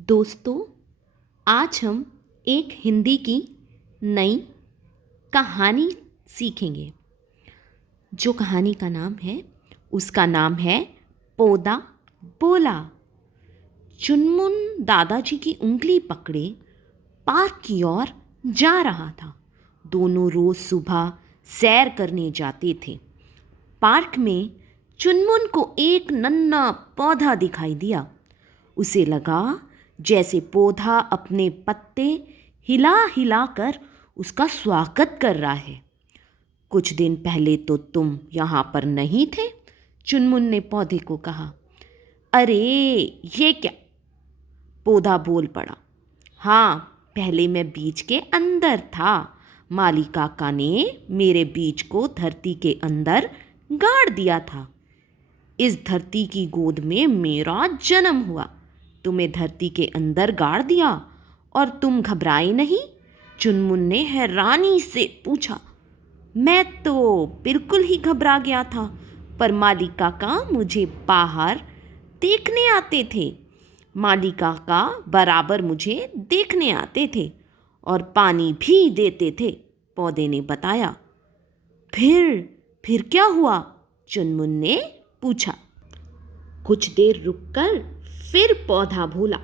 दोस्तों, आज हम एक हिंदी की नई कहानी सीखेंगे। जो कहानी का नाम है, उसका नाम है पौधा बोला। चुनमुन दादाजी की उंगली पकड़े पार्क की ओर जा रहा था। दोनों रोज सुबह सैर करने जाते थे। पार्क में चुनमुन को एक नन्हा पौधा दिखाई दिया। उसे लगा जैसे पौधा अपने पत्ते हिला हिला कर उसका स्वागत कर रहा है। कुछ दिन पहले तो तुम यहाँ पर नहीं थे, चुनमुन ने पौधे को कहा। अरे ये क्या, पौधा बोल पड़ा। हाँ, पहले मैं बीज के अंदर था। माली काका ने मेरे बीज को धरती के अंदर गाड़ दिया था। इस धरती की गोद में मेरा जन्म हुआ। तुम्हें धरती के अंदर गाड़ दिया और तुम घबराए नहीं? चुनमुन ने हैरानी से पूछा। मैं तो बिल्कुल ही घबरा गया था, पर माली काका मुझे बाहर देखने आते थे। माली काका बराबर मुझे देखने आते थे और पानी भी देते थे, पौधे ने बताया। फिर क्या हुआ? चुनमुन ने पूछा। कुछ देर रुककर फिर पौधा बोला।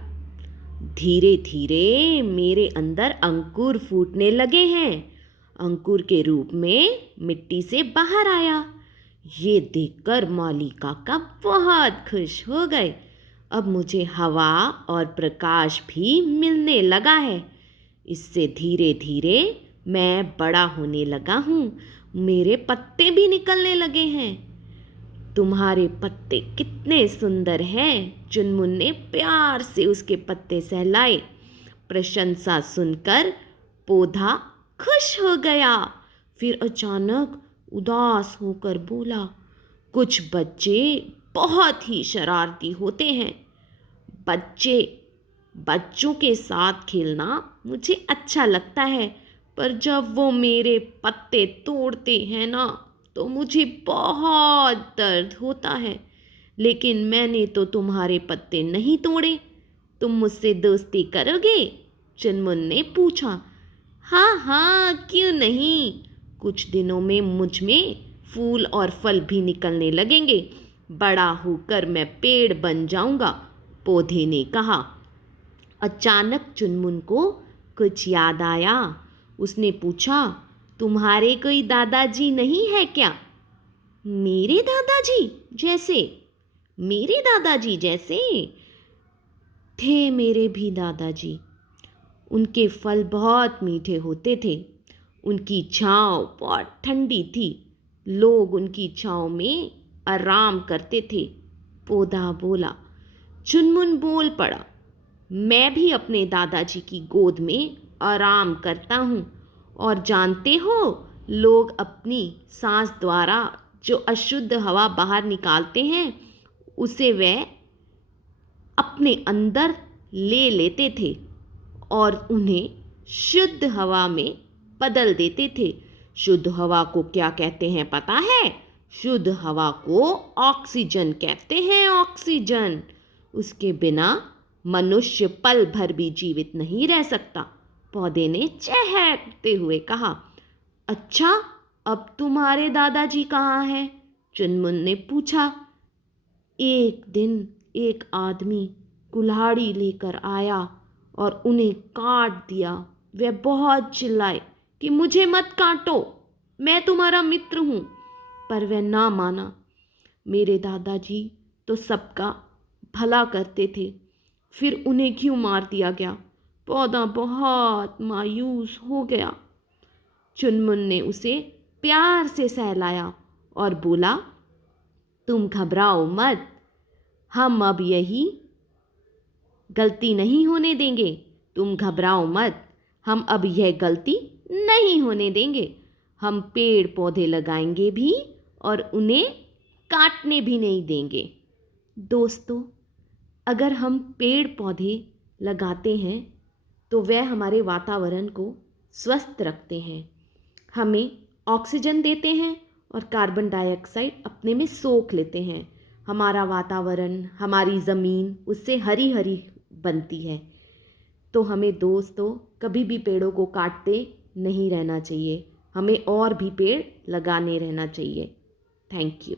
धीरे धीरे मेरे अंदर अंकुर फूटने लगे हैं। अंकुर के रूप में मिट्टी से बाहर आया। ये देखकर माली काका बहुत खुश हो गए। अब मुझे हवा और प्रकाश भी मिलने लगा है। इससे धीरे धीरे मैं बड़ा होने लगा हूँ। मेरे पत्ते भी निकलने लगे हैं। तुम्हारे पत्ते कितने सुंदर हैं, चुनमुन ने प्यार से उसके पत्ते सहलाए। प्रशंसा सुनकर पौधा खुश हो गया। फिर अचानक उदास होकर बोला। कुछ बच्चे बहुत ही शरारती होते हैं। बच्चों के साथ खेलना मुझे अच्छा लगता है, पर जब वो मेरे पत्ते तोड़ते हैं ना, तो मुझे बहुत दर्द होता है। लेकिन मैंने तो तुम्हारे पत्ते नहीं तोड़े। तुम मुझसे दोस्ती करोगे? चुनमुन ने पूछा। हाँ हाँ, क्यों नहीं। कुछ दिनों में मुझ में फूल और फल भी निकलने लगेंगे। बड़ा होकर मैं पेड़ बन जाऊंगा, पौधे ने कहा। अचानक चुनमुन को कुछ याद आया। उसने पूछा, तुम्हारे कोई दादाजी नहीं है क्या? मेरे दादाजी जैसे? मेरे दादाजी जैसे थे मेरे भी दादाजी। उनके फल बहुत मीठे होते थे। उनकी छाँव बहुत ठंडी थी। लोग उनकी छाँव में आराम करते थे, पौधा बोला। चुनमुन बोल पड़ा। मैं भी अपने दादाजी की गोद में आराम करता हूँ। और जानते हो, लोग अपनी सांस द्वारा जो अशुद्ध हवा बाहर निकालते हैं, उसे वे अपने अंदर ले लेते थे और उन्हें शुद्ध हवा में बदल देते थे। शुद्ध हवा को क्या कहते हैं पता है? शुद्ध हवा को ऑक्सीजन कहते हैं, ऑक्सीजन। उसके बिना मनुष्य पल भर भी जीवित नहीं रह सकता, पौधे ने चहकते हुए कहा। अच्छा, अब तुम्हारे दादाजी कहाँ हैं? चुनमुन ने पूछा। एक दिन एक आदमी कुल्हाड़ी लेकर आया और उन्हें काट दिया। वे बहुत चिल्लाए कि मुझे मत काटो, मैं तुम्हारा मित्र हूँ। पर वह ना माना। मेरे दादाजी तो सबका भला करते थे, फिर उन्हें क्यों मार दिया गया? पौधा बहुत मायूस हो गया। चुनमुन ने उसे प्यार से सहलाया और बोला, तुम घबराओ मत, हम अब यही गलती नहीं होने देंगे। तुम घबराओ मत, हम अब यह गलती नहीं होने देंगे। हम पेड़ पौधे लगाएंगे भी और उन्हें काटने भी नहीं देंगे। दोस्तों, अगर हम पेड़ पौधे लगाते हैं तो वह हमारे वातावरण को स्वस्थ रखते हैं, हमें ऑक्सीजन देते हैं और कार्बन डाइऑक्साइड अपने में सोख लेते हैं। हमारा वातावरण, हमारी ज़मीन उससे हरी हरी बनती है। तो हमें दोस्तों कभी भी पेड़ों को काटते नहीं रहना चाहिए, हमें और भी पेड़ लगाने रहना चाहिए। Thank you.